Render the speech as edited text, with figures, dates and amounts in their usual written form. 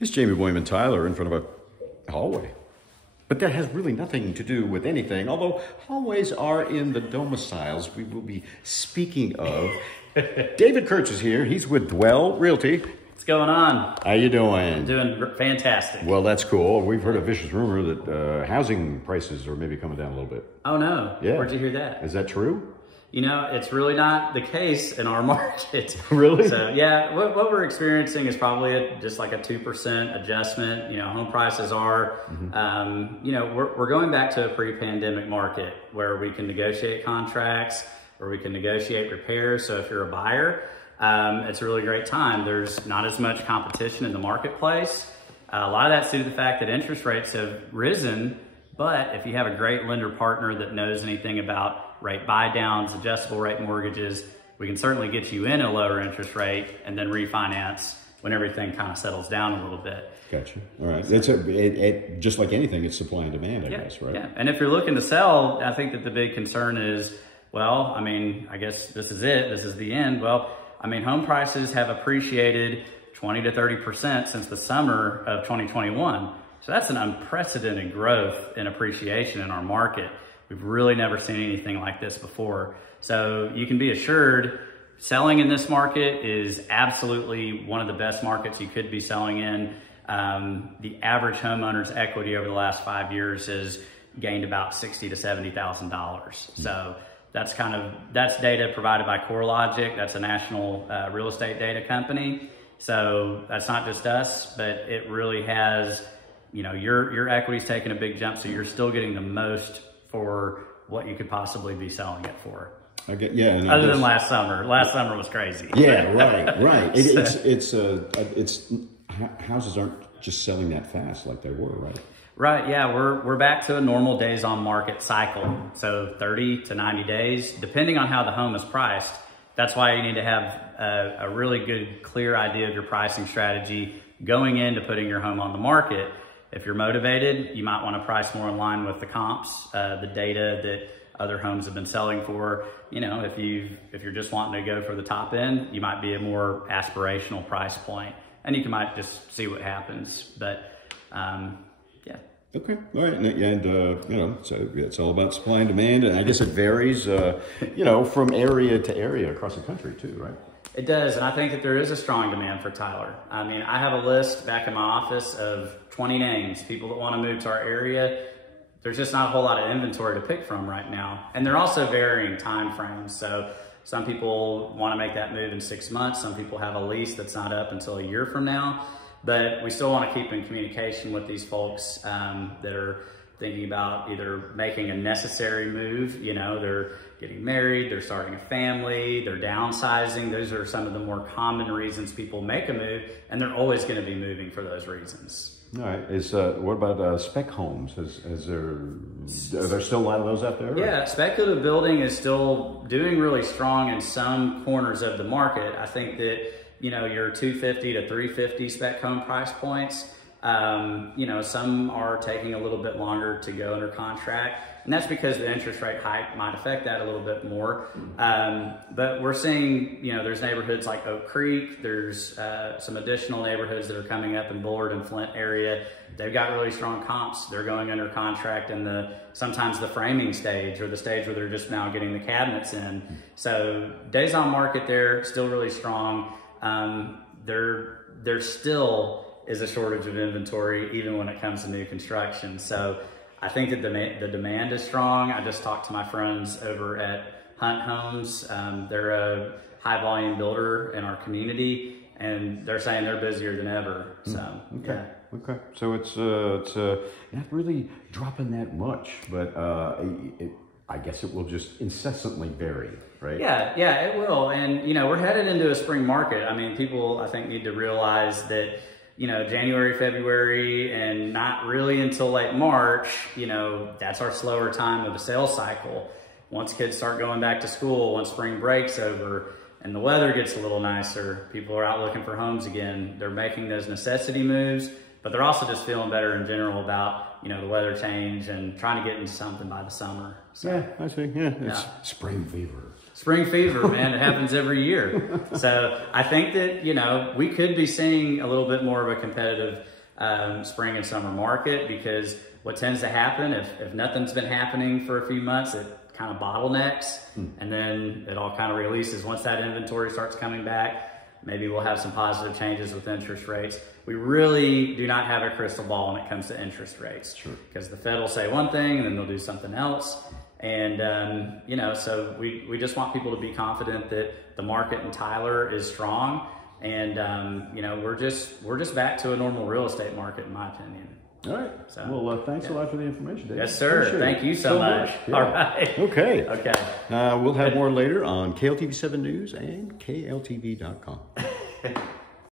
It's Jamey, Boyum, and Tyler in front of a hallway. But that has really nothing to do with anything, although hallways are in the domiciles we will be speaking of. David Kurtz is here. He's with Dwell Realty. What's going on? How you doing? I'm doing fantastic. Well, that's cool. We've heard a vicious rumor that housing prices are maybe coming down a little bit. Oh, no. Yeah. Where'd you hear that? Is that true? You know, it's really not the case in our market. Really? So, yeah, what we're experiencing is probably just like a 2% adjustment. You know, home prices are, you know, we're going back to a pre-pandemic market where we can negotiate contracts, where we can negotiate repairs. So if you're a buyer, it's a really great time. There's not as much competition in the marketplace. A lot of that's due to the fact that interest rates have risen. But if you have a great lender partner that knows anything about rate buy downs, adjustable rate mortgages, we can certainly get you in a lower interest rate and then refinance when everything kind of settles down a little bit. Gotcha. All right. It's just like anything, it's supply and demand, I guess, right? Yeah. And if you're looking to sell, I think that the big concern is, well, I mean, I guess this is it. This is the end. Well, I mean, home prices have appreciated 20 to 30% since the summer of 2021. So that's an unprecedented growth in appreciation in our market. We've really never seen anything like this before. So you can be assured selling in this market is absolutely one of the best markets you could be selling in. The average homeowner's equity over the last 5 years has gained about $60,000 to $70,000. So that's data provided by CoreLogic. That's a national real estate data company. So that's not just us, but it really has, you know, your equity's taking a big jump, so you're still getting the most for what you could possibly be selling it for. Okay, yeah. And other than last summer. Last summer was crazy. Yeah, right. Houses aren't just selling that fast like they were, right? Right, yeah, we're back to a normal days on market cycle. So 30 to 90 days, depending on how the home is priced. That's why you need to have a really good, clear idea of your pricing strategy going into putting your home on the market. If you're motivated, you might want to price more in line with the comps, the data that other homes have been selling for. You know, if you're just wanting to go for the top end, you might be a more aspirational price point, and you might just see what happens. But yeah. Okay, all right, and you know, so it's all about supply and demand, and I guess it varies, you know, from area to area across the country too, right? It does, and I think that there is a strong demand for Tyler. I mean, I have a list back in my office of 20 names, people that want to move to our area. There's just not a whole lot of inventory to pick from right now. And they're also varying time frames. So some people want to make that move in 6 months. Some people have a lease that's not up until a year from now. But we still want to keep in communication with these folks that are thinking about either making a necessary move. You know, they're getting married, they're starting a family, they're downsizing. Those are some of the more common reasons people make a move, and they're always going to be moving for those reasons. All right. What about spec homes? Are there still a lot of those out there? Yeah, speculative building is still doing really strong in some corners of the market. I think that, you know, your 250 to 350 spec home price points, you know, some are taking a little bit longer to go under contract. And that's because the interest rate hike might affect that a little bit more. But we're seeing, you know, there's neighborhoods like Oak Creek. There's some additional neighborhoods that are coming up in Bullard and Flint area. They've got really strong comps. They're going under contract in sometimes the framing stage, or the stage where they're just now getting the cabinets in. So days on market there, still really strong. There still is a shortage of inventory even when it comes to new construction. So I think that the demand is strong. I just talked to my friends over at Hunt Homes. They're a high volume builder in our community, and they're saying they're busier than ever. So okay. Yeah. Okay. So it's not really dropping that much, but I guess it will just incessantly vary, right? Yeah, it will. And you know, we're headed into a spring market. I mean, people I think need to realize that, you know, January, February, and not really until late March, you know, that's our slower time of the sales cycle. Once kids start going back to school, once spring break's over, and the weather gets a little nicer, people are out looking for homes again. They're making those necessity moves, but they're also just feeling better in general about, you know, the weather change and trying to get into something by the summer. So, yeah, I see. Yeah, it's spring fever. spring fever, man. It happens every year. So I think that, you know, we could be seeing a little bit more of a competitive spring and summer market, because what tends to happen if nothing's been happening for a few months, it kind of bottlenecks and then it all kind of releases. Once that inventory starts coming back, maybe we'll have some positive changes with interest rates. We really do not have a crystal ball when it comes to interest rates, because the Fed will say one thing and then they'll do something else. And, you know, so we just want people to be confident that the market in Tyler is strong. And, you know, we're just back to a normal real estate market, in my opinion. All right. So, well, thanks a lot for the information, David. Yes, sir. Thank you so much. Yeah. All right. Okay. Okay. We'll have more later on KLTV 7 News and KLTV.com.